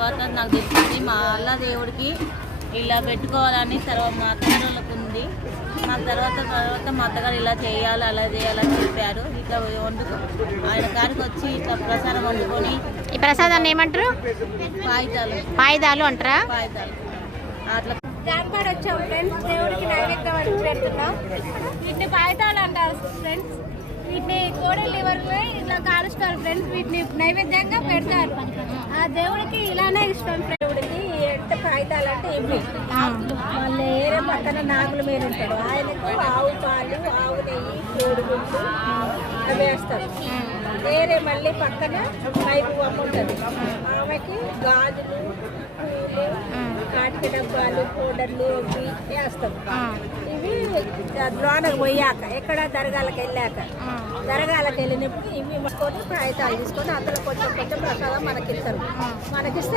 తర్వాత నాకు తెలిసింది మా అల్లా దేవుడికి ఇలా పెట్టుకోవాలని మా అత్తగారులకు ఉంది. మా తర్వాత మా అత్తగారు ఇలా చేయాలి అలా చేయాలని చెప్పారు. ఇట్లా వండుకు ఆయన కాడికి వచ్చి ఇట్లా ప్రసాదం వండుకొని. ఈ ప్రసాదాన్ని ఏమంటారు? పాయిదాలు అంటారా? పాయిదాలు అట్లా జాన్పాడు వచ్చాం ఫ్రెండ్స్. దేవుడికి నైవేద్యం వండి పెడుతున్నాం. వీటిని పాయితాలు అంటారు ఫ్రెండ్స్. వీటిని కోడలి లివర్పై ఇట్లా కాలుస్తారు ఫ్రెండ్స్. వీటిని నైవేద్యంగా పెడతారు. ఆ దేవుడికి ఇలానే ఇష్టం. దేవుడికి ఎంత కాగితాలు అంటే ఇవి. మళ్ళీ ఏరే పక్కన నాగుల మీద ఉంటాడు. ఆయనకు ఆవు పాలు, ఆవు నెయ్యి, కోడిగుడ్లు అవి వేస్తారు. వేరే మళ్ళీ పక్కన పైపు బొమ్మ ఉంటుంది. ఆమెకి గాజులు, పూలు, కాటిక డబ్బాలు, పౌడర్లు అవి వేస్తాం. ఇవి లోనకు పోయాక ఎక్కడ దర్గాలకు వెళ్ళాక దర్గాలకు వెళ్ళినప్పుడు ఇవి తీసుకొని కాగితాలు తీసుకొని అందులో కొంచెం కొంచెం ప్రసాదం మనకిస్తారు. మనకిస్తే